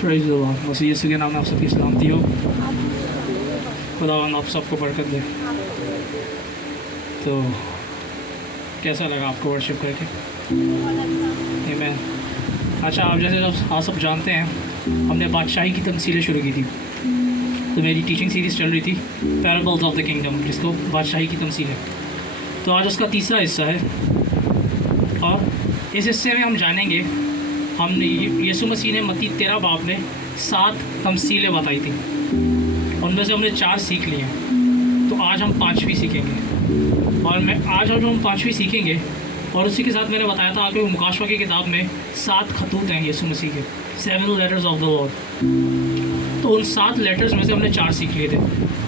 Price the Lord. बस यीशु के नाम में आप सबकी सलामती हो। खुदावंद आप सबको बरकत दे। तो कैसा लगा आपको वर्शिप करके? आमीन। अच्छा, आप जैसे आप सब जानते हैं, हमने बादशाही की तमसीलें शुरू की थी। तो मेरी टीचिंग सीरीज़ चल रही थी पैराबल्स ऑफ द किंगडम, जिसको बादशाही की तमसील है। तो आज उसका तीसरा हिस्सा है और इस हिस्से में हम जानेंगे, हमने यीशु मसीह ने मत्ती 13 बाब में 7 तमसीलें बताई थी, उनमें से हमने 4 सीख ली हैं। तो आज हम 5वीं सीखेंगे और आज हम 5वीं सीखेंगे। और उसी के साथ मैंने बताया था आपको मुकाशवा की किताब में 7 खतूत हैं यीशु मसीह के, 7 लेटर्स ऑफ द लॉर्ड। तो उन 7 लेटर्स में से हमने 4 सीख लिए थे।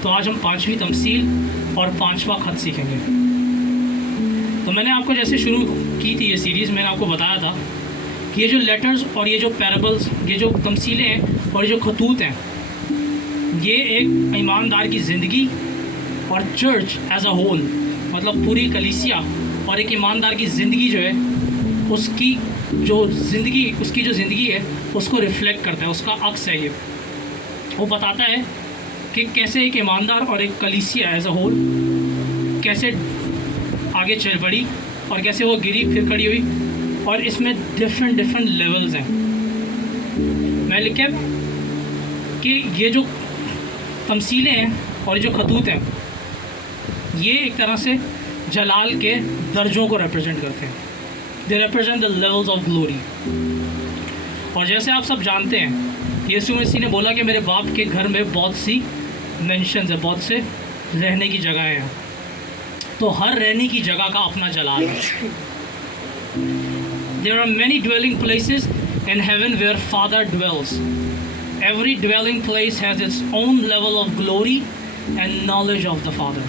तो आज हम 5वीं तमसील और 5वां खत सीखेंगे। तो मैंने आपको जैसे शुरू की थी ये सीरीज़, मैंने आपको बताया था कि ये जो लेटर्स और ये जो पैराबल्स, ये जो तमसीलें हैं और ये जो खतूत हैं, ये एक ईमानदार की ज़िंदगी और चर्च एज अ होल, मतलब पूरी कलीसिया और एक ईमानदार की ज़िंदगी जो है, उसकी जो ज़िंदगी है उसको रिफ्लेक्ट करता है, उसका अक्स है। ये वो बताता है कि कैसे एक ईमानदार और एक कलीसिया एज अ होल कैसे आगे चल बढ़ी और कैसे वो गिरी फिर खड़ी हुई। और इसमें डिफरेंट लेवल्स हैं। मैं लिखा कि ये जो तमसीलें हैं और ये जो खतूत हैं, ये एक तरह से जलाल के दर्जों को रिप्रेजेंट करते हैं। They represent the levels of glory. और जैसे आप सब जानते हैं, यीशु मसीह ने बोला कि मेरे बाप के घर में बहुत सी मेंशंस है, बहुत से रहने की जगह हैं। तो हर रहने की जगह का अपना जलाल है। There are many dwelling places in heaven where Father dwells. Every dwelling place has its own level of glory and knowledge of the Father.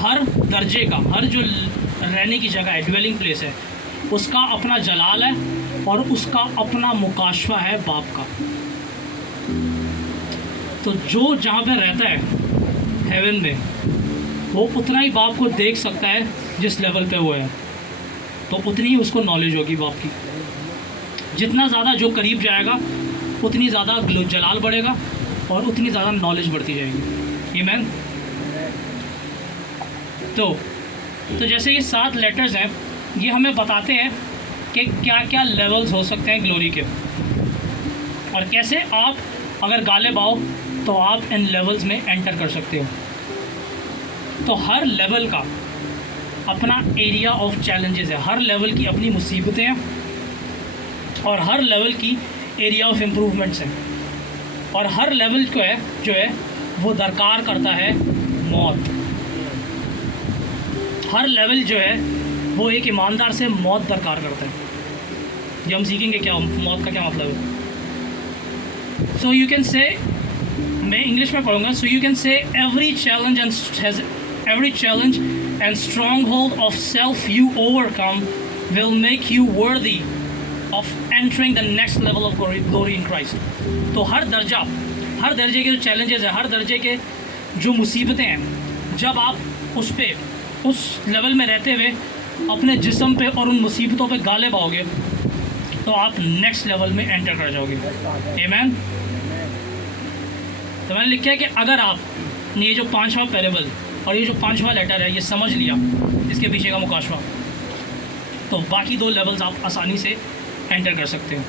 हर दर्जे का, हर जो रहने की जगह है, ड्वेलिंग प्लेस है, उसका अपना जलाल है और उसका अपना मुकाशवा है बाप का। तो जो जहाँ पे रहता है हेवन में, वो उतना ही बाप को देख सकता है जिस लेवल पे वो है। तो उतनी ही उसको नॉलेज होगी बाप की। जितना ज़्यादा जो करीब जाएगा, उतनी ज़्यादा जलाल बढ़ेगा और उतनी ज़्यादा नॉलेज बढ़ती जाएगी। आमीन। तो जैसे ये 7 लेटर्स हैं, ये हमें बताते हैं कि क्या क्या लेवल्स हो सकते हैं ग्लोरी के, और कैसे आप अगर गालिब आओ तो आप इन लेवल्स में एंटर कर सकते हो। तो हर लेवल का अपना एरिया ऑफ चैलेंजेस है, हर लेवल की अपनी मुसीबतें हैं और हर लेवल की एरिया ऑफ इम्प्रूवमेंट्स हैं। और हर लेवल को है जो है वो दरकार करता है मौत। हर लेवल जो है वो एक ईमानदार से मौत दरकार करता है। ये हम सीखेंगे क्या मौत का क्या मतलब है। सो यू कैन से, मैं इंग्लिश में पढ़ूंगा। So you can say every challenge and stronghold of self you overcome will make you worthy of entering the next level of glory in Christ. तो हर दर्जे के जो चैलेंजेस हैं, हर दर्जे के जो मुसीबतें हैं, जब आप उस लेवल में रहते हुए अपने जिस्म पे और उन मुसीबतों पे गालिब आओगे, तो आप नेक्स्ट लेवल में एंटर कर जाओगे। आमीन। तो मैंने लिखा है कि अगर आप ये जो 5वां पैराबल और ये जो 5वां लेटर है ये समझ लिया, इसके पीछे का मुकाशवा, तो बाकी 2 लेवल्स आप आसानी से एंटर कर सकते हो।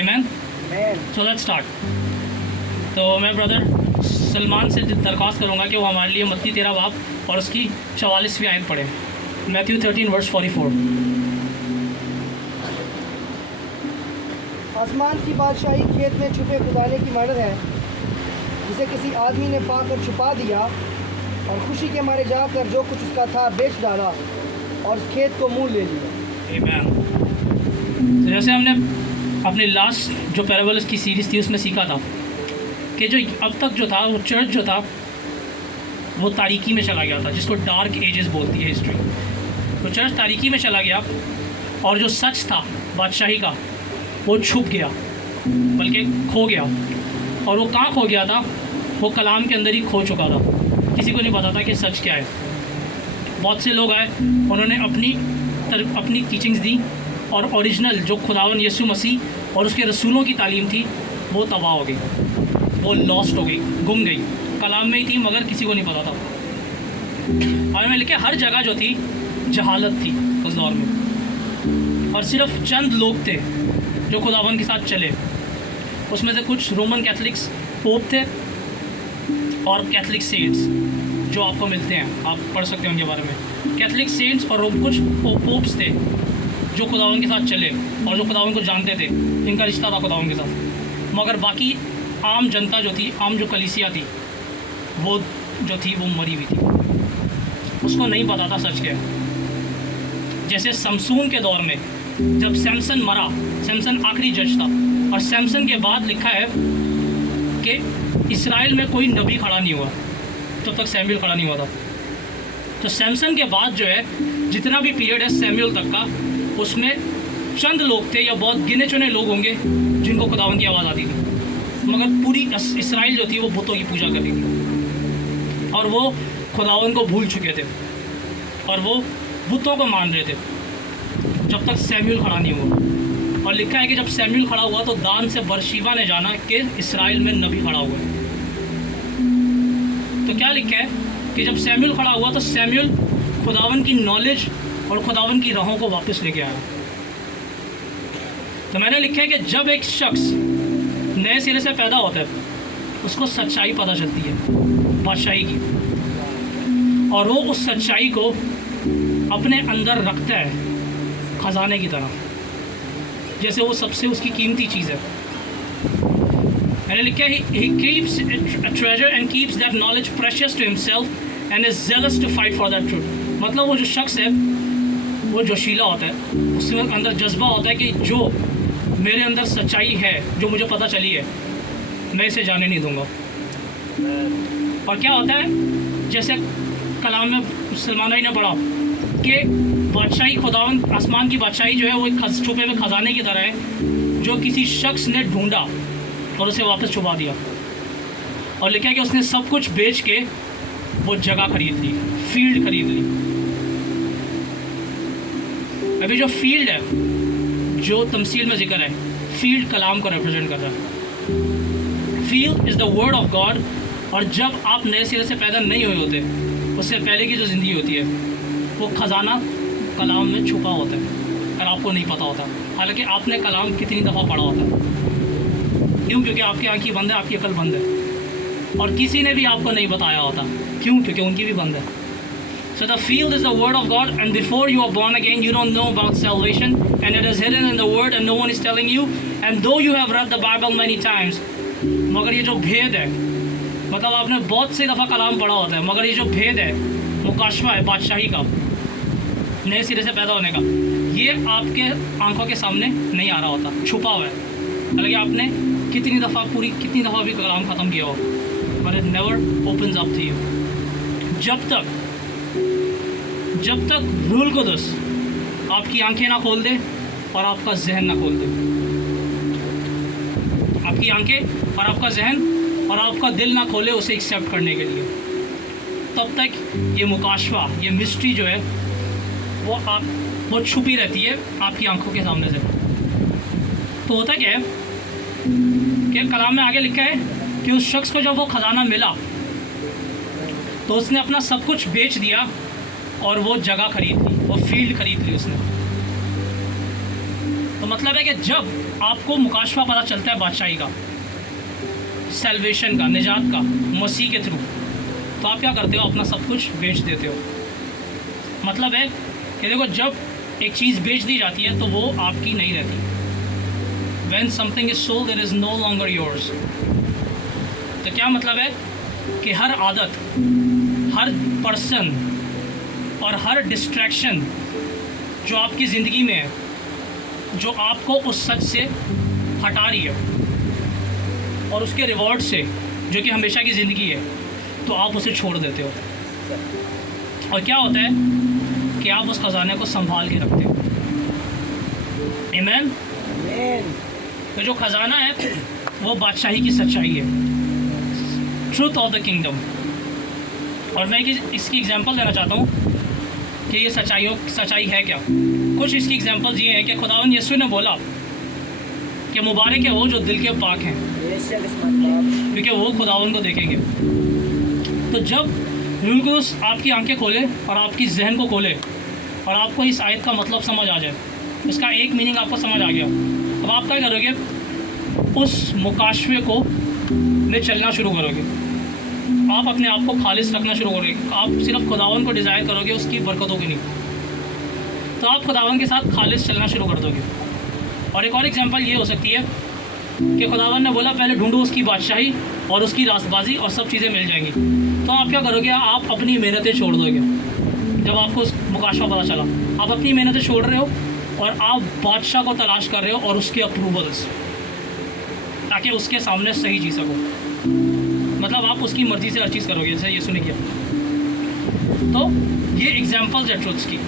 आमीन। So let's start. तो मैं ब्रदर सलमान से दरख्वास्त करूँगा कि वो हमारे लिए मत्ती 13 बाब और उसकी 44वीं आयत पढ़े। Matthew 13 verse 44। आसमान की बादशाही खेत में छुपे खुदाने की मानद है, जिसे किसी आदमी ने पाकर छुपा दिया और खुशी के मारे जाकर जो कुछ उसका था बेच डाला और उस खेत को मूल ले लिया। आमीन। तो जैसे हमने अपनी लास्ट जो पैराबल्स की सीरीज़ थी उसमें सीखा था कि जो अब तक जो था वो चर्च जो था वो तारीकी में चला गया था, जिसको डार्क एजेस बोलती है हिस्ट्री। तो चर्च तारीकी में चला गया और जो सच था बादशाही का वो छुप गया, बल्कि खो गया। और वो कहाँ खो गया था? वो कलाम के अंदर ही खो चुका था। किसी को नहीं पता था कि सच क्या है। बहुत से लोग आए, उन्होंने अपनी टीचिंग्स दी, और ओरिजिनल जो खुदावन यीशु मसीह और उसके रसूलों की तालीम थी वो तबाह हो गई, वो लॉस्ट हो गई, गुम गई। कलाम में ही थी मगर किसी को नहीं पता था। और मैं लिखे हर जगह जो थी जहालत थी उस दौर में, और सिर्फ चंद लोग थे जो खुदावन के साथ चले। उसमें से कुछ रोमन कैथलिक्स पोप थे और कैथलिक सेंट्स जो आपको मिलते हैं, आप पढ़ सकते हैं उनके बारे में। कैथलिक सेंट्स और कुछ पोप्स थे जो खुदावन के साथ चले और जो खुदावन को जानते थे, जिनका रिश्ता था खुदावन के साथ। मगर बाकी आम जनता जो थी, आम जो कलीसिया थी, वो जो थी वो मरी हुई थी, उसको नहीं पता था सच क्या है। जैसे समसून के दौर में जब सैमसन मरा, सैमसन आखिरी जज था, और सैमसन के बाद लिखा है कि इस्राएल में कोई नबी खड़ा नहीं हुआ तब तक सैमुएल खड़ा नहीं हुआ था। तो सैमसन के बाद जो है जितना भी पीरियड है सैमुएल तक का, उसमें चंद लोग थे या बहुत गिने चुने लोग होंगे जिनको खुदावन की आवाज़ आती थी, मगर पूरी इस्राएल जो थी वो बुतों की पूजा कर रही थी और वो खुदावन को भूल चुके थे और वो बुतों को मान रहे थे जब तक सैमुएल खड़ा नहीं हुआ। और लिखा है कि जब सैमुएल खड़ा हुआ तो दान से बरशीबा ने जाना कि इस्राएल में नबी खड़ा हुआ है। तो क्या लिखा है कि जब सैमुएल खड़ा हुआ तो सैमुएल खुदावन की नॉलेज और खुदावन की राहों को वापस लेके आया। तो मैंने लिखा है कि जब एक शख्स नए सिरे से पैदा होता है उसको सच्चाई पता चलती है बादशाही की, और वो उस सच्चाई को अपने अंदर रखता है खजाने की तरह, जैसे वो सबसे उसकी कीमती चीज़ है। मैंने लिखा है he keeps a treasure and keeps that knowledge precious to himself and is zealous to fight for that truth। मतलब वो जो शख्स है वो जोशीला होता है, उसके अंदर जज्बा होता है कि जो मेरे अंदर सच्चाई है, जो मुझे पता चली है, मैं इसे जाने नहीं दूंगा। और क्या होता है, जैसे कलाम में सलमान भाई ने पढ़ा कि बादशाही खुदावन आसमान की बादशाही जो है वो एक छुपे हुए खजाने की तरह है जो किसी शख्स ने ढूंढा और उसे वापस छुपा दिया। और लिखा है कि उसने सब कुछ बेच के वो जगह खरीद ली, फील्ड खरीद ली। अभी जो फील्ड है, जो तमसील में जिक्र है, फील्ड कलाम को रिप्रेजेंट कर रहा है। Field is the word of God. और जब आप नए सिरे से पैदा नहीं हुए होते, उससे पहले की जो ज़िंदगी होती है वो ख़जाना कलाम में छुपा होता है और आपको नहीं पता होता। हालांकि आपने कलाम कितनी दफ़ा पढ़ा होता है, क्यों? क्योंकि आपकी आँखें बंद है, आपकी अकल बंद है, और किसी ने भी आपको नहीं बताया होता, क्यों? क्योंकि उनकी भी बंद है। So the field is the word of God, and before you are born again, you don't know about salvation, and it is hidden in the word, and no one is telling you. And though you have read the Bible many times, मगर ये जो भेद है, मतलब आपने बहुत सी दफ़ा कलाम पढ़ा होता है, मगर ये जो भेद है, मुकाशवा है बादशाही का, नए सिरे से पैदा होने का, ये आपके आंखों के सामने नहीं आ रहा होता, छुपा हुआ है। हालांकि आपने कितनी दफ़ा भी कलाम ख़त्म किया हो, but it never opens up to you। जब तक रूल कुदस आपकी आंखें ना खोल दे और आपका जहन ना खोल दे, आपकी आंखें और आपका जहन और आपका दिल ना खोले उसे एक्सेप्ट करने के लिए, तब तक ये मुकाशवा, ये मिस्ट्री जो है वो छुपी रहती है आपकी आंखों के सामने से। तो होता क्या है कि कलाम में आगे लिखा है कि उस शख्स को जब वो ख़जाना मिला तो उसने अपना सब कुछ बेच दिया और वो जगह खरीद ली, वो फील्ड खरीद ली उसने। तो मतलब है कि जब आपको मुकाशवा पता चलता है बादशाही का, सैल्वेशन का, निजात का, मसीह के थ्रू, तो आप क्या करते हो? अपना सब कुछ बेच देते हो। मतलब है कि देखो, जब एक चीज़ बेच दी जाती है तो वो आपकी नहीं रहती। When something is sold, it is no longer yours। तो क्या मतलब है कि हर आदत, हर पर्सन और हर डिस्ट्रैक्शन जो आपकी ज़िंदगी में है, जो आपको उस सच से हटा रही है और उसके रिवॉर्ड से, जो कि हमेशा की ज़िंदगी है, तो आप उसे छोड़ देते हो। और क्या होता है कि आप उस ख़जाने को संभाल के रखते हो। आमीन। तो जो ख़जाना है वो बादशाही की सच्चाई है, ट्रूथ ऑफ द किंगडम। और मैं इसकी एग्जांपल देना चाहता हूँ कि ये सच्चाई है क्या। कुछ इसकी एग्जांपल्स ये हैं कि खुदावन यीशु ने बोला कि मुबारक है वो जो दिल के पाक हैं, क्योंकि वो खुदावन को देखेंगे। तो जब रूह कुद्दूस आपकी आंखें खोले और आपकी जहन को खोले और आपको इस आयत का मतलब समझ आ जाए, इसका एक मीनिंग आपको समझ आ गया, अब आप क्या करोगे? उस मुकाशवे को में चलना शुरू करोगे। आप अपने आप को खालिस रखना शुरू करोगे। आप सिर्फ खुदावन को डिज़ायर करोगे, उसकी बरकतों की नहीं। तो आप खुदावन के साथ खालिस चलना शुरू कर दोगे। और एक और एग्जांपल ये हो सकती है कि खुदावन ने बोला पहले ढूंढो उसकी बादशाही और उसकी रास्तबाजी और सब चीज़ें मिल जाएंगी। तो आप क्या करोगे? आप अपनी मेहनतें छोड़ दोगे। जब आपको उस मुकाशवा पता चला, आप अपनी मेहनतें छोड़ रहे हो और आप बादशाह को तलाश कर रहे हो और उसके अप्रूवल्स, ताकि उसके सामने सही जी सको। मतलब आप उसकी मर्ज़ी से हर चीज़ करोगे, जैसे यीशु ने किया। तो ये एग्जांपल्स है ट्रुथ्स की,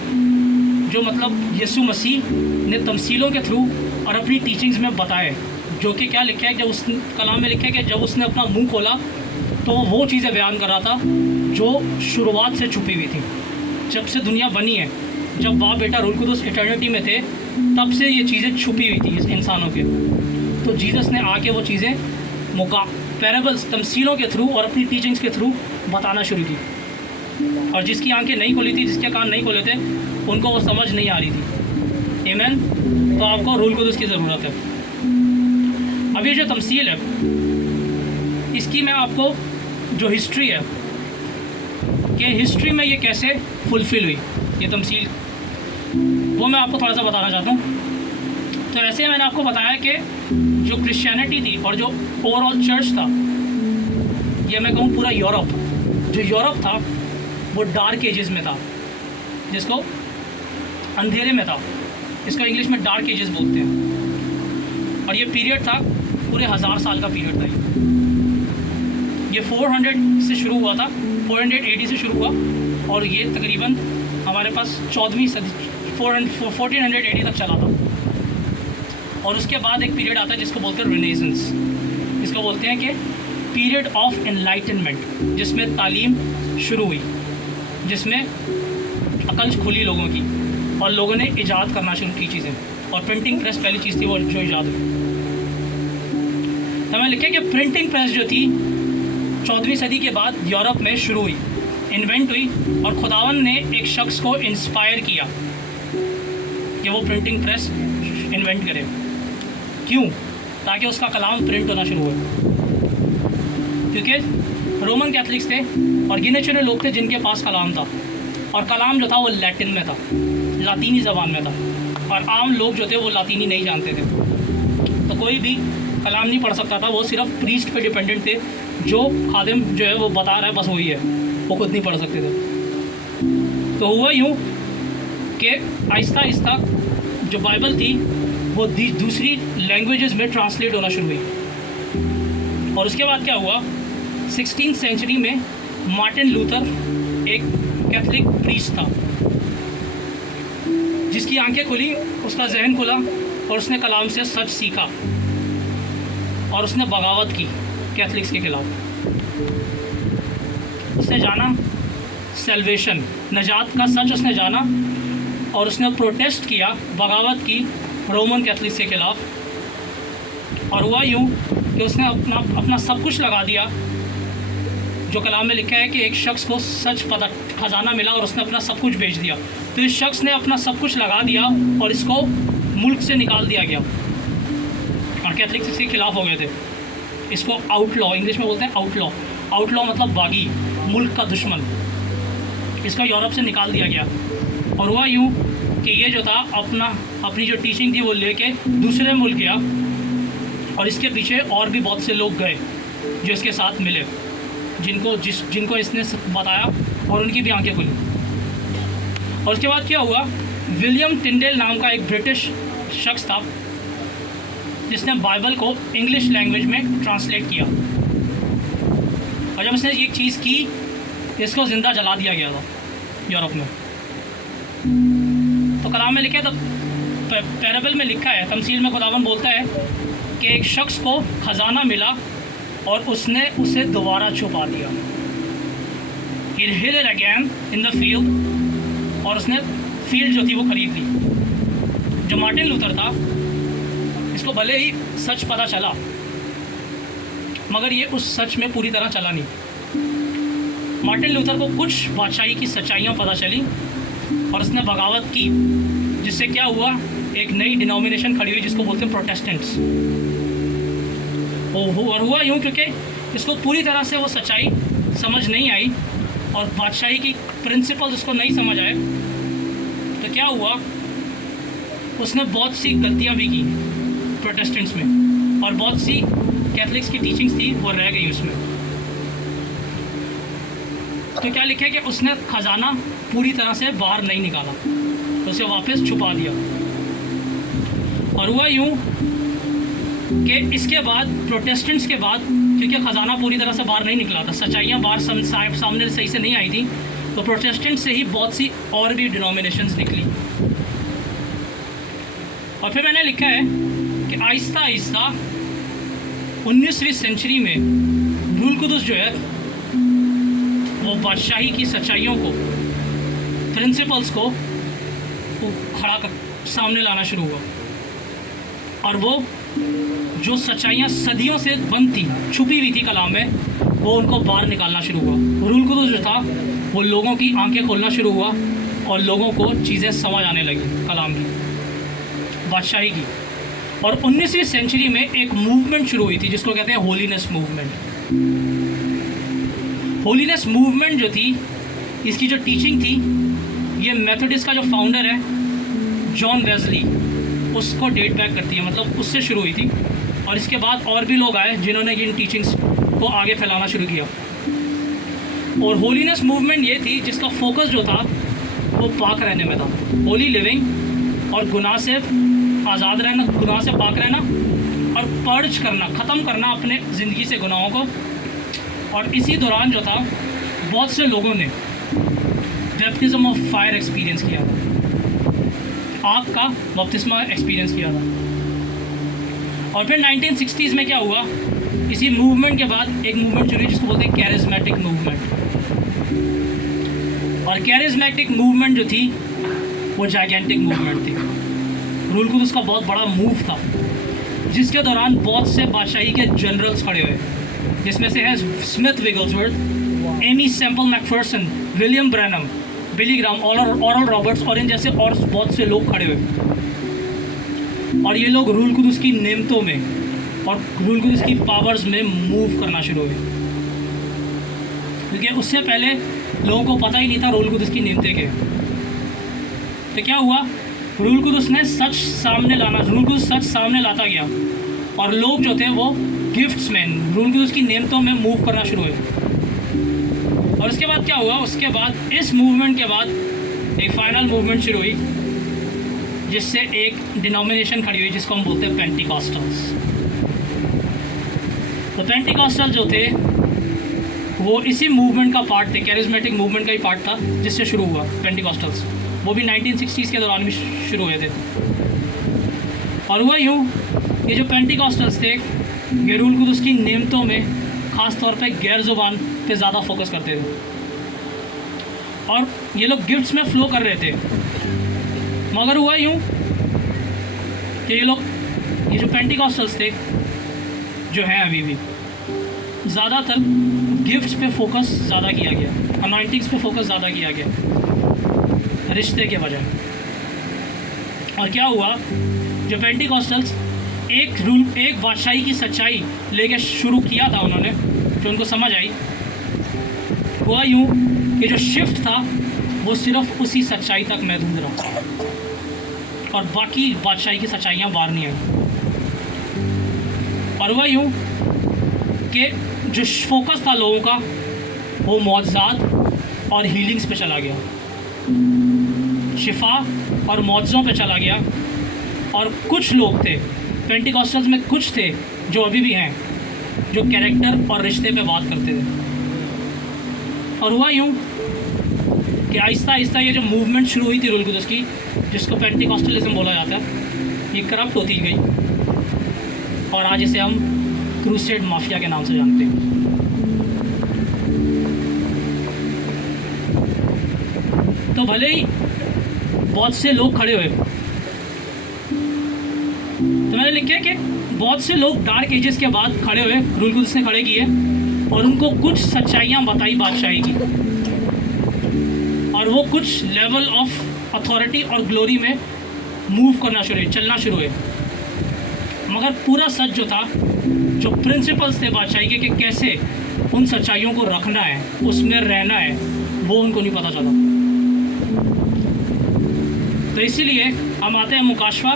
जो मतलब यीशु मसीह ने तमसीलों के थ्रू और अपनी टीचिंग्स में बताए, जो कि क्या लिखा है, जब उस कलाम में लिखा है कि जब उसने अपना मुंह खोला तो वो चीज़ें बयान कर रहा था जो शुरुआत से छुपी हुई थी। जब से दुनिया बनी है, जब बाप बेटा रूह कुद्दूस इटर्निटी में थे, तब से ये चीज़ें छुपी हुई थी इस इंसानों के। तो जीसस ने आके वो चीज़ें पैराबल्स, तमसीलों के थ्रू और अपनी टीचिंग्स के थ्रू बताना शुरू की। और जिसकी आंखें नहीं खोली थी, जिसके कान नहीं खोले थे, उनको वो समझ नहीं आ रही थी। आमीन। तो आपको रूह कुद्दूस की ज़रूरत है। अब ये जो तमसील है, इसकी मैं आपको जो हिस्ट्री है कि हिस्ट्री में ये कैसे फुलफ़िल हुई, ये तमसील, वो मैं आपको थोड़ा सा बताना चाहता हूँ। तो ऐसे मैंने आपको बताया कि जो क्रिश्चियनिटी थी और जो ओवरऑल चर्च था, ये मैं कहूँ पूरा यूरोप, जो यूरोप था वो डार्क एजेस में था, जिसको अंधेरे में था। इसका इंग्लिश में डार्क एजेस बोलते हैं। और ये पीरियड था पूरे 1000 साल का पीरियड था। ये 400 से शुरू हुआ था, 400 AD से शुरू हुआ और ये तकरीबन हमारे पास 14वीं सदी 1400 AD तक चला था। और उसके बाद एक पीरियड आता है जिसको बोलते हैं रिनेसेंस, इसको बोलते हैं कि पीरियड ऑफ एनलाइटनमेंट, जिसमें तालीम शुरू हुई, जिसमें अकल खुली लोगों की और लोगों ने ईजाद करना शुरू की चीज़ें। और प्रिंटिंग प्रेस पहली चीज़ थी वो जो ईजाद हुई। तो मैं लिखे कि प्रिंटिंग प्रेस जो थी 14वीं सदी के बाद यूरोप में शुरू हुई, इन्वेंट हुई, और खुदावन ने एक शख्स को इंस्पायर किया कि वो प्रिंटिंग प्रेस इन्वेंट करे। क्यों? ताकि उसका कलाम प्रिंट होना शुरू हुआ। क्योंकि रोमन कैथलिक्स थे और गिने चुने लोग थे जिनके पास कलाम था, और कलाम जो था वो लैटिन में था, लातीनी ज़बान में था, और आम लोग जो थे वो लातीनी नहीं जानते थे। तो कोई भी कलाम नहीं पढ़ सकता था, वो सिर्फ प्रीस्ट पे डिपेंडेंट थे। जो खादिम जो है वो बता रहा है बस वही है, वो खुद नहीं पढ़ सकते थे। तो हुआ यूँ कि आहिस्ता आहिस्ता जो बाइबल थी वो दूसरी लैंग्वेजेस में ट्रांसलेट होना शुरू हुई। और उसके बाद क्या हुआ, 16th सेंचुरी में मार्टिन लूथर एक कैथलिक प्रीस्ट था, जिसकी आंखें खुली, उसका जहन खुला और उसने कलाम से सच सीखा और उसने बगावत की कैथलिक्स के खिलाफ। उसने जाना सेल्वेशन, नजात का सच उसने जाना, और उसने प्रोटेस्ट किया, बगावत की रोमन कैथलिक्स के खिलाफ। और हुआ यूँ कि उसने अपना सब कुछ लगा दिया। जो कलाम में लिखा है कि एक शख्स को सच पता खजाना मिला और उसने अपना सब कुछ बेच दिया। तो इस शख्स ने अपना सब कुछ लगा दिया और इसको मुल्क से निकाल दिया गया, और कैथलिक्स इसके खिलाफ हो गए थे। इसको आउटलॉ, इंग्लिश में बोलते हैं आउटलॉ। आउटलॉ मतलब बागी, मुल्क का दुश्मन। इसका यूरोप से निकाल दिया गया। और हुआ यूँ कि ये जो था अपनी जो टीचिंग थी वो लेके दूसरे मुल्क गया, और इसके पीछे और भी बहुत से लोग गए जो इसके साथ मिले, जिनको इसने बताया और उनकी भी आंखें खुली। और उसके बाद क्या हुआ, विलियम टिंडेल नाम का एक ब्रिटिश शख्स था जिसने बाइबल को इंग्लिश लैंग्वेज में ट्रांसलेट किया। और जब उसने ये चीज़ की, इसको ज़िंदा जला दिया गया था यूरोप में। तो कलाम में लिखा है, तो पैराबल में लिखा है, तमसील में खुदावन बोलता है कि एक शख्स को खजाना मिला और उसने उसे दोबारा छुपा दिया। He hid it again in the field, और उसने फील्ड जो थी वो खरीद ली। जो मार्टिन लूथर था, इसको भले ही सच पता चला, मगर ये उस सच में पूरी तरह चला नहीं। मार्टिन लूथर को कुछ बादशाही की सच्चाइयाँ पता चली और उसने बगावत की, जिससे क्या हुआ, एक नई डिनोमिनेशन खड़ी हुई जिसको बोलते हैं प्रोटेस्टेंट्स। और हुआ यूँ क्योंकि इसको पूरी तरह से वो सच्चाई समझ नहीं आई और बादशाही की प्रिंसिपल्स उसको नहीं समझ आए, तो क्या हुआ, उसने बहुत सी गलतियाँ भी की प्रोटेस्टेंट्स में, और बहुत सी कैथलिक्स की टीचिंग्स थी वो रह गई उसमें। तो क्या लिखा है कि उसने ख़जाना पूरी तरह से बाहर नहीं निकाला, तो उसे वापस छुपा दिया। और हुआ यूँ कि इसके बाद प्रोटेस्टेंट्स के बाद, क्योंकि ख़जाना पूरी तरह से बाहर नहीं निकला था, सच्चाइयाँ बाहर सामने सही से नहीं आई थी, तो प्रोटेस्टेंट से ही बहुत सी और भी डिनोमिनेशंस निकली। और फिर मैंने लिखा है कि आहिस्ता आहिस्ता 19वीं सेंचुरी में रूल कुदस जो है वो बादशाही की सच्चाइयों को, प्रिंसिपल्स को वो खड़ा कर सामने लाना शुरू हुआ, और वो जो सच्चाइयाँ सदियों से बंद थी, छुपी हुई थी कलाम में, वो उनको बाहर निकालना शुरू हुआ। रूल कुदस जो था वो लोगों की आंखें खोलना शुरू हुआ और लोगों को चीज़ें समझ आने लगी कलाम की, बादशाही की। और 19वीं सेंचुरी में एक मूवमेंट शुरू हुई थी जिसको कहते हैं होलीनेस मूवमेंट। होलीनेस मूवमेंट जो थी, इसकी जो टीचिंग थी, ये मेथोडिस्ट का जो फाउंडर है जॉन वेस्ली, उसको डेट बैक करती है, मतलब उससे शुरू हुई थी। और इसके बाद और भी लोग आए जिन्होंने इन टीचिंग्स को आगे फैलाना शुरू किया। और होलीनेस मूवमेंट ये थी जिसका फोकस जो था वो पाक रहने में था, होली लिविंग, और गुनाह से आज़ाद रहना, गुनाह से पाक रहना, और पर्ज करना, ख़त्म करना अपने ज़िंदगी से गुनाहों को। और इसी दौरान जो था बहुत से लोगों ने बैप्टिज्म ऑफ फायर एक्सपीरियंस किया था, आग का बपतिस्मा एक्सपीरियंस किया था। और फिर 1960s में क्या हुआ, इसी मूवमेंट के बाद एक मूवमेंट शुरू हुई जिसको बोलते हैं कैरिज्मेटिक मूवमेंट। और कैरिज्मेटिक मूवमेंट जो थी वो जाइगेंटिक मूवमेंट थी। रूल कुदस का बहुत बड़ा मूव था जिसके दौरान बहुत से बादशाही के जनरल्स खड़े हुए, जिसमें से है Smith Wigglesworth, Aimee Semple McPherson, William Branham, Billy Graham, Oral Roberts, और इन जैसे और बहुत से लोग खड़े हुए। और ये लोग रूल कुदस की नेमतों में और रूल कुदस की पावर्स में मूव करना शुरू हुए, क्योंकि उससे पहले लोगों को पता ही नहीं था रूल कुदस की नेमतें क्या। तो क्या हुआ, रूल कुदस ने सच सामने लाना, रूल कुदस सच सामने लाता गया, और लोग जो थे वो गिफ्ट्स में रूल कुदस की नेमतों में मूव करना शुरू हुए। और उसके बाद क्या हुआ, उसके बाद इस मूवमेंट के बाद एक फाइनल मूवमेंट शुरू हुई जिससे एक डिनोमिनेशन खड़ी हुई जिसको हम बोलते हैं पेंटिकॉस्टल्स। तो पेंटिकॉस्टल जो थे वो इसी मूवमेंट का पार्ट थे, कैरिज्मेटिक मूवमेंट का ही पार्ट था जिससे शुरू हुआ पेंटिकॉस्टल्स। वो भी 1960s के दौरान भी शुरू हुए थे। और हुआ यूँ, ये जो पेंटिकॉस्टल्स थे ये रूल कुदस की नेमतों में ख़ास तौर पे गैर ज़ुबान पे ज़्यादा फोकस करते थे, और ये लोग गिफ्ट्स में फ़्लो कर रहे थे। मगर हुआ यूँ कि ये जो पेंटिकॉस्टल्स थे जो हैं अभी भी, ज़्यादातर गिफ्ट्स पे फोकस ज़्यादा किया गया, अनॉइंटिंग्स पे फोकस ज़्यादा किया गया रिश्ते के बजाय। और क्या हुआ, जो पेंटिकॉस्टल्स एक बादशाही की सच्चाई लेके शुरू किया था उन्होंने, जो उनको समझ आई, हुआ यूँ कि जो शिफ्ट था वो सिर्फ उसी सच्चाई तक महदूद रहा और बाकी बादशाही की सच्चाइयाँ बाहर नहीं आई। और हुआ यूँ कि जो फोकस था लोगों का वो मौजज़ात और हीलिंग्स पे चला गया, शिफा और मौजज़ों पे चला गया। और कुछ लोग थे पेंटिकॉस्टल्स में, कुछ थे जो अभी भी हैं, जो कैरेक्टर और रिश्ते पे बात करते थे। और हुआ यूँ कि आहिस्ता आहिस्ता ये जो मूवमेंट शुरू हुई थी रूल कुदस की, जिसको पेंटिकॉस्टलिज्म बोला जाता है, ये करप्ट होती गई और आज इसे हम क्रूसेड माफिया के नाम से जानते हैं। तो भले ही बहुत से लोग खड़े हुए उन्होंने लिखा कि बहुत से लोग डार्क एजेस के बाद खड़े हुए, रूल कुद्स ने खड़े किए और उनको कुछ सच्चाइयाँ बताई बादशाही की, और वो कुछ लेवल ऑफ अथॉरिटी और ग्लोरी में मूव करना शुरू हुए, चलना शुरू हुए। मगर पूरा सच जो था, जो प्रिंसिपल्स थे बादशाही के कि कैसे उन सच्चाइयों को रखना है, उसमें रहना है, वो उनको नहीं पता चला। तो इसीलिए हम आते हैं मुकाशवा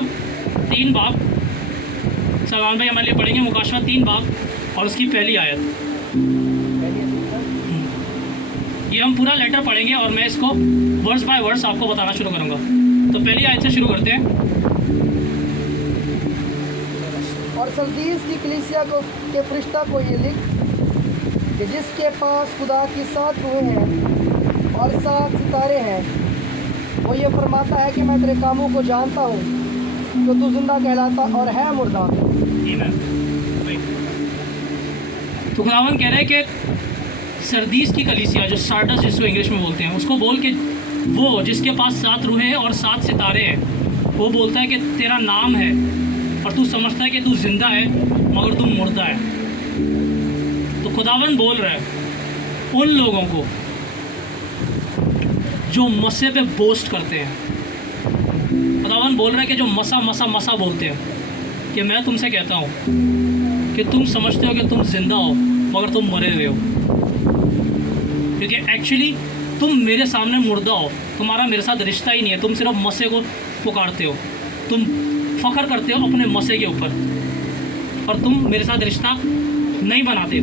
3 बाब। सलमान भाई हमारे लिए पढ़ेंगे मुकाशवा 3 बाब और उसकी पहली आयत। ये हम पूरा लेटर पढ़ेंगे और मैं इसको वर्स बाय वर्स आपको बताना शुरू करूँगा। तो पहली आयत से शुरू करते हैं। और सरदीस की कलीसिया को के फरिश्ता को ये लिख कि जिसके पास खुदा की 7 रूहें हैं और 7 सितारे हैं, वो ये फरमाता है कि मैं तेरे कामों को जानता हूँ, तो तू जिंदा कहलाता और है मुर्दा। तो खुदावन कह रहा है कि सरदीस की कलीसिया, जो सार्डस जिसको इंग्लिश में बोलते हैं, उसको बोल के वो जिसके पास 7 रूहें हैं और 7 सितारे हैं, वो बोलता है कि तेरा नाम है और तू समझता है कि तू जिंदा है मगर तू मुर्दा है। तो खुदावन बोल रहा है उन लोगों को जो मसे पे बोस्ट करते हैं। खुदावन बोल रहा है कि जो मसा मसा मसा बोलते हैं कि मैं तुमसे कहता हूँ कि तुम समझते हो कि तुम जिंदा हो मगर तुम मरे हुए हो, क्योंकि एक्चुअली तुम मेरे सामने मुर्दा हो, तुम्हारा मेरे साथ रिश्ता ही नहीं है, तुम सिर्फ मसे को पुकारते हो, तुम फ़ख्र करते हो अपने मसे के ऊपर और तुम मेरे साथ रिश्ता नहीं बनाते।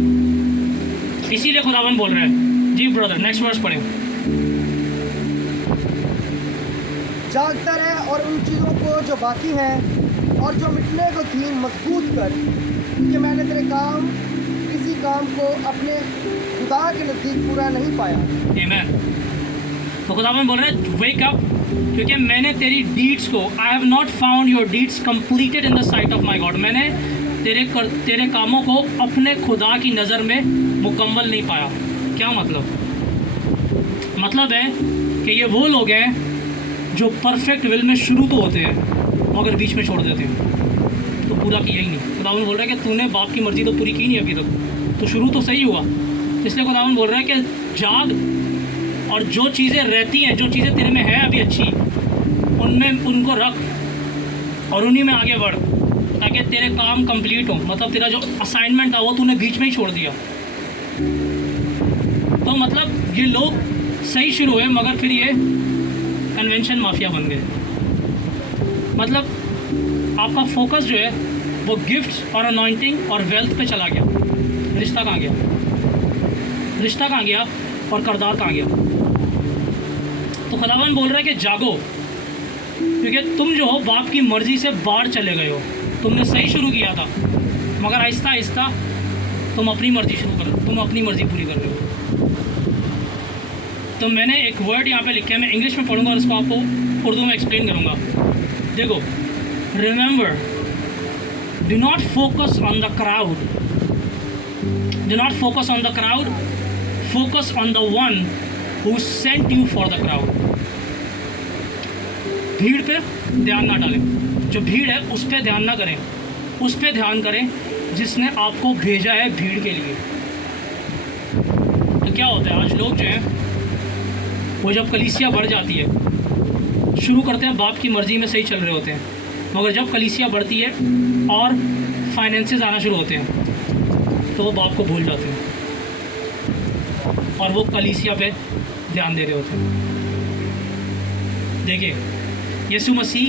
इसीलिए खुदावन बोल रहे हैं। जी ब्रदर, नेक्स्ट वर्स पढ़ें। जागता रहे और उन चीज़ों को जो बाकी हैं और जो मिटने को थी मजबूत कर, क्योंकि मैंने तेरे किसी काम को अपने खुदा के नज़दीक पूरा नहीं पाया। आमीन। तो खुदावन बोल रहे हैं वेक अप, क्योंकि मैंने तेरी डीड्स को, I have not found your deeds completed in the site of my God, मैंने तेरे कामों को अपने खुदा की नज़र में मुकम्मल नहीं पाया। क्या मतलब है कि ये वो लोग हैं जो परफेक्ट विल में शुरू तो होते हैं मगर बीच में छोड़ देते हैं, तो पूरा किया ही नहीं। खुदावन बोल रहा है कि तूने बाप की मर्ज़ी तो पूरी की नहीं अभी तक, तो शुरू तो सही हुआ। इसलिए खुदावन बोल रहा है कि जाग और जो चीज़ें रहती हैं, जो चीज़ें तेरे में हैं अभी अच्छी, उनमें उनको रख और उन्हीं में आगे बढ़, ताकि तेरे काम कंप्लीट हो। मतलब तेरा जो असाइनमेंट था वो तूने बीच में ही छोड़ दिया। तो मतलब ये लोग सही शुरू हुए मगर फिर ये कन्वेंशन माफिया बन गए। मतलब आपका फोकस जो है वो गिफ्ट्स और अनॉइंटिंग और वेल्थ पे चला गया। रिश्ता कहाँ गया? रिश्ता कहाँ गया और करदार कहाँ गया? तो खुदावन बोल रहा है कि जागो, क्योंकि तुम जो हो बाप की मर्ज़ी से बाहर चले गए हो। तुमने सही शुरू किया था मगर आहिस्ता आहिस्ता तुम अपनी मर्ज़ी पूरी कर रहे हो। तो मैंने एक वर्ड यहाँ पे लिखा है, मैं इंग्लिश में पढ़ूंगा और इसको आपको उर्दू में एक्सप्लेन करूँगा। देखो, remember, do not focus on the crowd, focus on the one who sent you for the crowd. भीड़ पे ध्यान ना डालें, जो भीड़ है उस पर ध्यान ना करें, उस पर ध्यान करें जिसने आपको भेजा है भीड़ के लिए। तो क्या होता है, आज लोग जो हैं वो जब कलीसिया बढ़ जाती है, शुरू करते हैं बाप की मर्ज़ी में सही चल रहे होते हैं, मगर जब कलीसिया बढ़ती है और फाइनेंसेस आना शुरू होते हैं तो वो बाप को भूल जाते हैं और वो कलीसिया पे ध्यान दे रहे होते हैं। देखिए, यीशु मसीह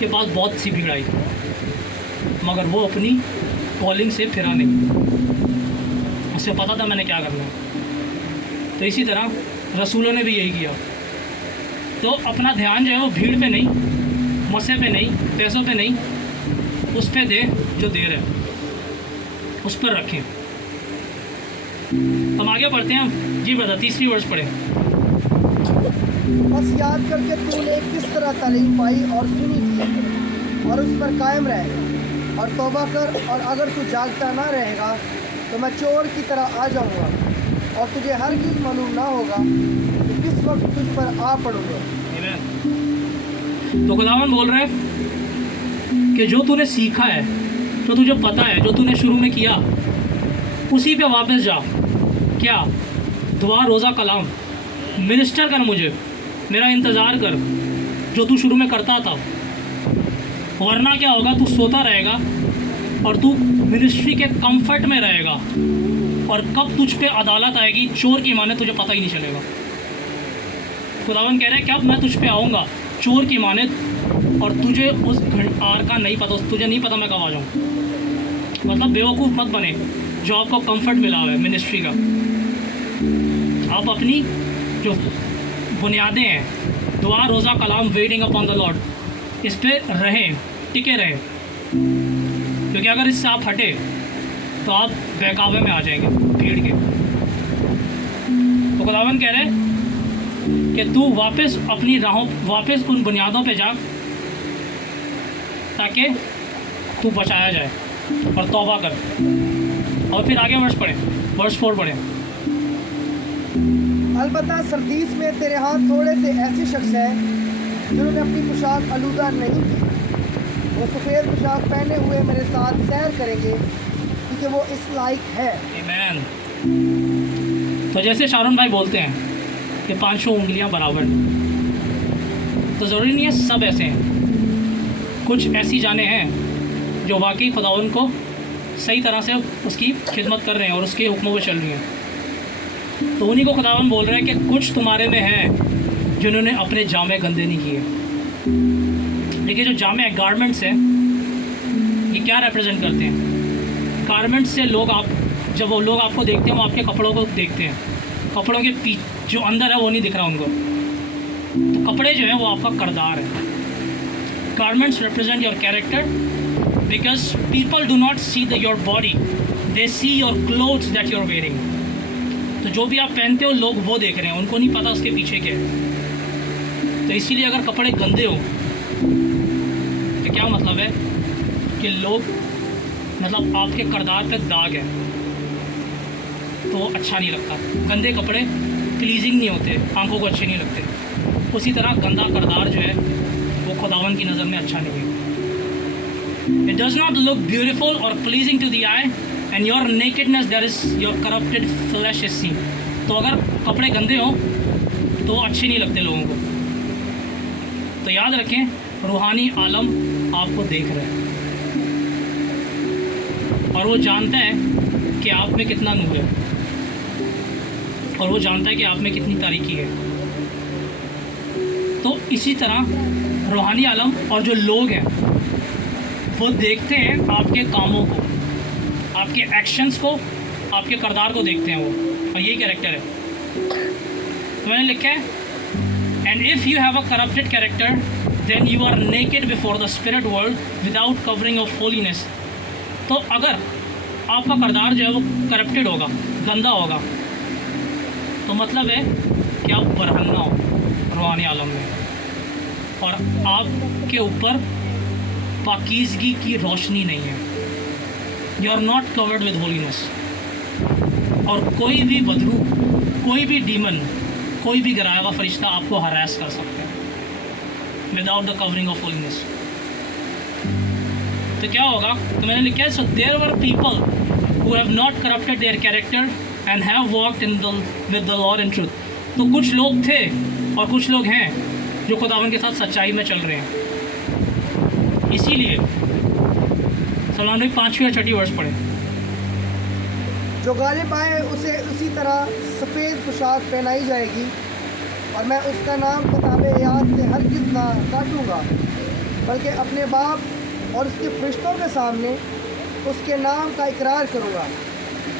के पास बहुत सी भीड़ आई मगर वो अपनी कॉलिंग से फिरा नहीं, उसे पता था मैंने क्या करना है। तो इसी तरह रसूलों ने भी यही किया। तो अपना ध्यान जो है वो भीड़ पे नहीं, मसे पे नहीं, पैसों पे नहीं, उस पे दे जो दे रहे, उस पर रखें। हम आगे बढ़ते हैं। जी ब्रदर, तीसरी वर्ष पढ़े। बस याद करके तूने किस तरह तालीम पाई और सुनी थी, और उस पर कायम रहे और तौबा कर। और अगर तू जागता ना रहेगा तो मैं चोर की तरह आ जाऊंगा और तुझे हरगिज़ मालूम ना होगा कि किस वक्त तुझ पर आ पड़ूंगा। तो खुदावन बोल रहे हैं कि जो तूने सीखा है, जो तुझे पता है, जो तूने शुरू में किया, उसी पे वापस जा। क्या? दुआ, रोज़ा, कलाम, मिनिस्टर कर मुझे, मेरा इंतज़ार कर जो तू शुरू में करता था। वरना क्या होगा, तू सोता रहेगा और तू मिनिस्ट्री के कंफर्ट में रहेगा, और कब तुझ पे अदालत आएगी चोर की माने तुझे पता ही नहीं चलेगा। खुदावन कह रहे हैं कि अब मैं तुझ पे आऊँगा चोर की माने, और तुझे उस आर का नहीं पता, तुझे नहीं पता मैं कब आ जाऊँ। मतलब बेवकूफ़ मत बने जो आपको कंफर्ट मिला हुआ है मिनिस्ट्री का। आप अपनी जो बुनियादें हैं, दुआ, रोज़ा, कलाम, वेटिंग अपॉन द लॉर्ड, इस पे रहें, टिके रहें, क्योंकि अगर इससे आप हटे तो आप बहकावे में आ जाएंगे भीड़ के। तो खुदावन कह रहे हैं कि तू वापस अपनी राहों, वापस उन बुनियादों पे जा, ताकि तू बचाया जाए, और तौबा कर। और फिर आगे वर्ष पढ़ें, वर्ष 4 पढ़ें। अलबत्ता सरदीस में तेरे हाथ थोड़े से ऐसे शख्स हैं जिन्होंने अपनी पोशाक आलूदा नहीं की। वो सफ़ेद पोशाक पहने हुए मेरे साथ सैर करेंगे, क्योंकि वो इस लायक है। आमीन। तो जैसे शारून भाई बोलते हैं कि 500 उंगलियां बराबर हैं, तो ज़रूरी नहीं है सब ऐसे हैं। कुछ ऐसी जाने हैं जो वाकई खुदावन को सही तरह से उसकी खिदमत कर रहे हैं और उसके हुक्मों पर चल रही हैं। तो उन्हीं को खुदावन बोल रहे हैं कि कुछ तुम्हारे में हैं जिन्होंने अपने जामे गंदे नहीं किए। देखिए, जो जामे गारमेंट्स हैं, ये क्या रिप्रेजेंट करते हैं? गारमेंट्स से लोग, आप जब वो लोग आपको देखते हैं, वो आपके कपड़ों को देखते हैं, कपड़ों के जो अंदर है वो नहीं दिख रहा उनको। तो कपड़े जो है वो आपका करदार है। Garments represent your character, because people do not see your body, they see your clothes that you are wearing. तो जो भी आप पहनते हो लोग वो देख रहे हैं, उनको नहीं पता उसके पीछे क्या है। तो इसीलिए अगर कपड़े गंदे हो तो क्या मतलब है कि लोग, मतलब आपके करदार पे दाग है तो वो अच्छा नहीं लगता। गंदे कपड़े प्लीजिंग नहीं होते, आंखों को अच्छे नहीं लगते। उसी तरह गंदा करदार जो है वो खुदावन की नज़र में अच्छा नहीं है। It does not look beautiful और pleasing to the eye, and your nakedness that is your corrupted flesh is seen. तो अगर कपड़े गंदे हों तो अच्छे नहीं लगते लोगों को। तो याद रखें, रूहानी आलम आपको देख रहा है और वो जानता है कि आप में कितना नूर है, और वो जानता है कि आप में कितनी तारीकी है। तो इसी तरह रूहानी आलम और जो लोग हैं वो देखते हैं आपके कामों को, आपके एक्शंस को, आपके करदार को देखते हैं वो, और यही कैरेक्टर है। तो मैंने लिखा है, and if you have a corrupted character then you are naked before the spirit world without covering of holiness. तो अगर आपका करदार जो है वो करप्टेड होगा, गंदा होगा, तो मतलब है कि आप बरहन्ना हो रूहानी आलम में, और आपके ऊपर पाकीज़गी की रोशनी नहीं है। You are not covered with holiness. और कोई भी बदरू, कोई भी डीमन, कोई भी गिराया हुआ फरिश्ता आपको हरास कर सकते हैं without the covering of holiness. तो क्या होगा? तो मैंने लिखा है, so there were people who have not corrupted their character and have walked in with the Lord in truth. तो कुछ लोग थे और कुछ लोग हैं जो खुदावन के साथ सच्चाई में चल रहे हैं। इसीलिए सलमान भाई 5वीं और 6वीं वर्ष पढ़े। जो गालिब आए उसे उसी तरह सफ़ेद पोशाक पहनाई जाएगी, और मैं उसका नाम किताबे याद से हरगिज़ ना काटूँगा, बल्कि अपने बाप और उसके फरिश्तों के सामने उसके नाम का इकरार करूँगा।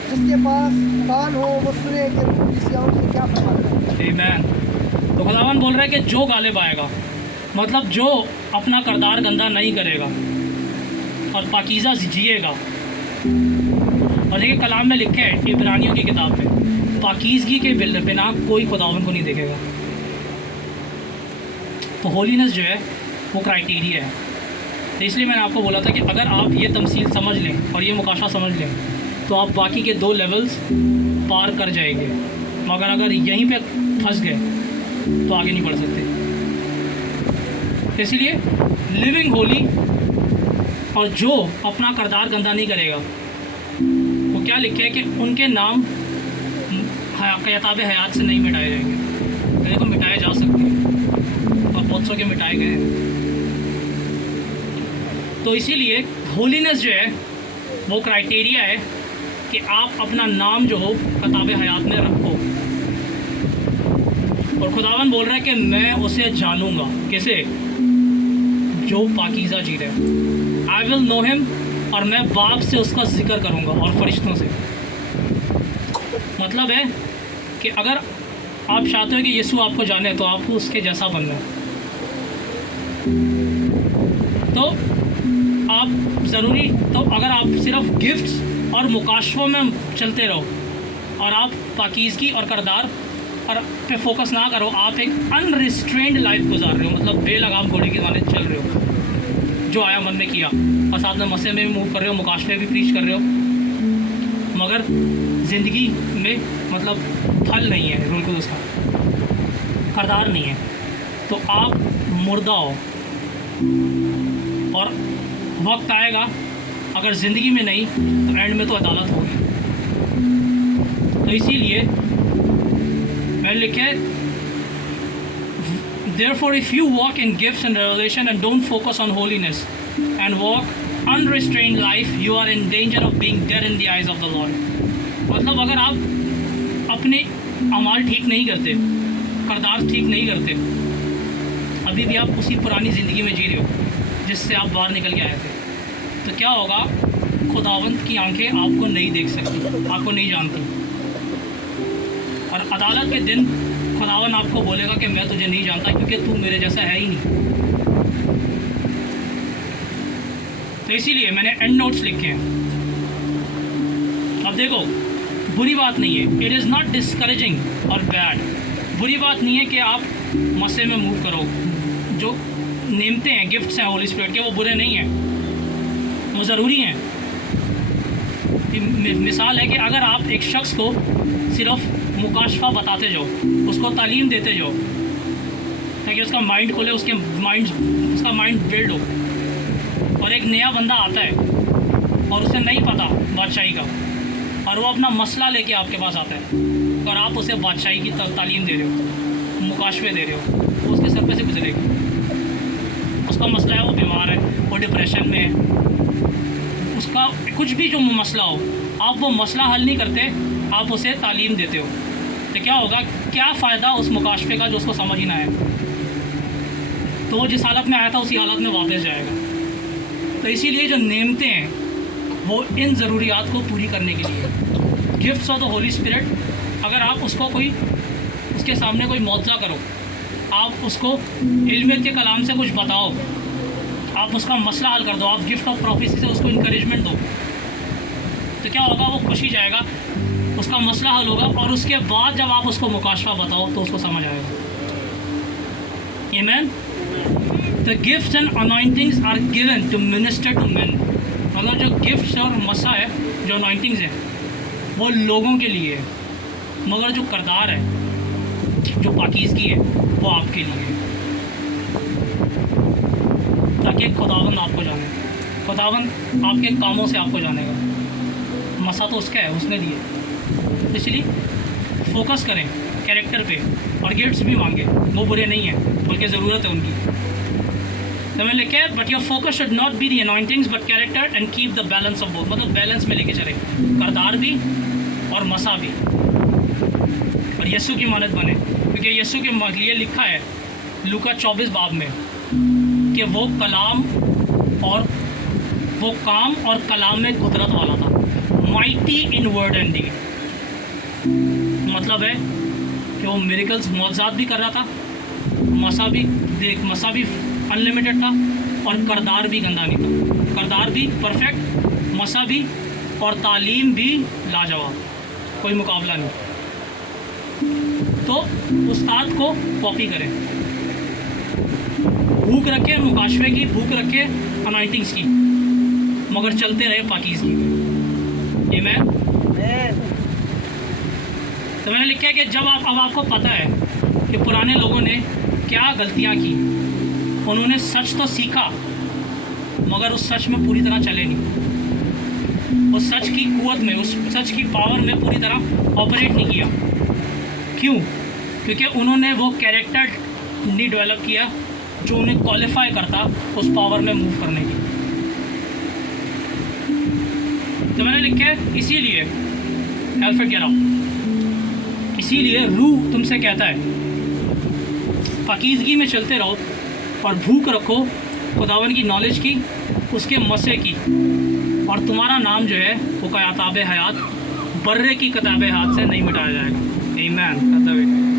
जिसके पास कान हो वो सुने कि कलीसियाओं से क्या फरमाता है। आमीन। तो खुदावन बोल रहा है कि जो गालिब आएगा, मतलब जो अपना करदार गंदा नहीं करेगा और पाकीज़ा जिएगा। और देखिए, कलाम में लिखे है इब्रानियों की किताब में, पाकीज़गी के बिना कोई खुदावन को नहीं देखेगा। तो होलीनेस जो है वो क्राइटेरिया है। तो इसलिए मैंने आपको बोला था कि अगर आप ये तमसील समझ लें और ये मुकाशा समझ लें तो आप बाकी के 2 लेवल्स पार कर जाएंगे, मगर अगर यहीं पे फंस गए तो आगे नहीं बढ़ सकते। तो इसलिए लिविंग होली और जो अपना करदार गंदा नहीं करेगा, वो क्या लिखे है कि उनके नाम किताब हयात से नहीं मिटाए जाएंगे। देखो मिटाए जा सकते हैं और बहुत सौ के मिटाए गए हैं। तो इसीलिए होलीनेस जो है वो क्राइटेरिया है कि आप अपना नाम जो हो किताब हयात में रखो। और खुदावन बोल रहा है कि मैं उसे जानूंगा, कैसे? जो पाकीज़ा जी रहे, आई विल नो हिम, और मैं बाप से उसका जिक्र करूंगा और फरिश्तों से। मतलब है कि अगर आप चाहते हो कि यीशु आपको जाने तो आपको उसके जैसा बनना है। तो आप ज़रूरी, तो अगर आप सिर्फ गिफ्ट्स और मुकाशफों में चलते रहो और आप पाकीज़गी और करदार और पे फोकस ना करो, आप एक अनरिस्ट्रेंड लाइफ गुजार रहे हो, मतलब बेलगाम घोड़े की माने चल रहे हो, जो आया मन में किया, और साथ में मसले में भी मूव कर रहे हो, मुकाशफे भी प्रीच कर रहे हो, मगर ज़िंदगी में मतलब फल नहीं है, बिल्कुल उसका करदार नहीं है। तो आप मुर्दा हो और वक्त आएगा, अगर ज़िंदगी में नहीं तो एंड में तो अदालत होगी। तो इसीलिए मैंने लिखा है, therefore if you walk in gifts and revelation and don't focus on holiness and walk unrestrained life, you are in danger of being dead in the eyes of the Lord। मतलब अगर आप अपने अमाल ठीक नहीं करते, करदार ठीक नहीं करते, अभी भी आप उसी पुरानी ज़िंदगी में जी रहे हो जिससे आप बाहर निकल के आए थे, तो क्या होगा? खुदावंत की आंखें आपको नहीं देख सकती, आपको नहीं जानती, और अदालत के दिन खुदावन आपको बोलेगा कि मैं तुझे नहीं जानता क्योंकि तू मेरे जैसा है ही नहीं। तो इसीलिए मैंने एंड नोट्स लिखे हैं। अब देखो, बुरी बात नहीं है, इट इज़ नॉट डिस्करेजिंग और बैड। बुरी बात नहीं है कि आप मसले में मूव करो। जो नेमते हैं, गिफ्ट्स हैं होली स्पिरिट के, वो बुरे नहीं हैं, वो ज़रूरी हैं। मिसाल है कि अगर आप एक शख्स को सिर्फ मुकाशफा बताते जाओ, उसको तालीम देते जाओ ताकि उसका माइंड खोले, उसका माइंड बिल्ड हो, और एक नया बंदा आता है और उसे नहीं पता बादशाही का, और वो अपना मसला लेके आपके पास आता है और आप उसे बादशाही की तालीम दे रहे हो, मुकाशफे दे रहे हो, तो उसके सर पे से गुजरेगी। उसका मसला है, वो बीमार है, वो डिप्रेशन में है, उसका कुछ भी जो मसला हो, आप वो मसला हल नहीं करते, आप उसे तालीम देते हो, तो क्या होगा? क्या फ़ायदा उस मुकाशफे का जो उसको समझ ही ना आए? तो वो जिस हालत में आया था उसी हालत में वापस जाएगा। तो इसीलिए जो नेमते हैं वो इन ज़रूरियात को पूरी करने के लिए। Gifts of the Holi spirit, अगर आप उसको कोई, उसके सामने कोई मौजज़ा करो, आप उसको इल्मियत के कलाम से कुछ बताओ, आप उसका मसला हल कर दो, आप गिफ्ट ऑफ प्रोफेसी से उसको इंकरेजमेंट दो, तो क्या होगा? वो खुशी जाएगा, उसका मसला हल होगा, और उसके बाद जब आप उसको मुकाशफा बताओ तो उसको समझ आएगा। आमीन। The gifts and anointings are given to minister to men. मतलब जो गिफ्ट्स और मसा है, जो अनॉइंटिंग्स है, वो लोगों के लिए है, मगर जो करदार है, जो पाकीज़गी है, वो आपके लिए है, ताकि खुदावंद आपको जाने। खुदावंद आपके कामों से आपको जानेगा। मसा तो उसका है, उसने दिए। इसलिए फोकस करें कैरेक्टर पे, और गिफ्ट्स भी मांगे, वो बुरे नहीं हैं, बल्कि ज़रूरत है उनकी। तो मैंने लिखा है, but your focus should not be the anointings but character and keep the balance of both. मतलब बैलेंस में लेके चले, करदार भी और मसा भी, और यीशु की मानद बने, क्योंकि यीशु के लिए लिखा है लूका 24 बाब में कि वो काम और कलाम में कुदरत वाला था, mighty in word and deed. मतलब है कि वो मिरेकल्स मौजज़ात भी कर रहा था, मसा भी अनलिमिटेड था, और करदार भी गंदा नहीं था, करदार भी परफेक्ट, मसा भी, और तालीम भी लाजवाब, कोई मुकाबला नहीं। तो उस्ताद को कॉपी करें, भूख रखे मुकाशफे की, भूख रखे अनॉइंटिंग्स की, मगर चलते रहे पाकीज़गी में। आमीन। तो मैंने लिखा है कि जब अब आपको पता है कि पुराने लोगों ने क्या गलतियां की, उन्होंने सच तो सीखा मगर उस सच में पूरी तरह चले नहीं, उस सच की कुवत में, उस सच की पावर में पूरी तरह ऑपरेट नहीं किया। क्यों? क्योंकि उन्होंने वो कैरेक्टर नहीं डेवलप किया जो उन्हें क्वालिफाई करता उस पावर में मूव करने की। तो मैंने लिखा है इसीलिए अल्फ्रेड गेरा, इसीलिए रूह तुमसे कहता है पाकीज़गी में चलते रहो और भूख रखो खुदावन की नॉलेज की, उसके मसे की, और तुम्हारा नाम जो है वो किताब हयात बर्रे की किताब हयात से नहीं मिटाया जाएगा। आमीन।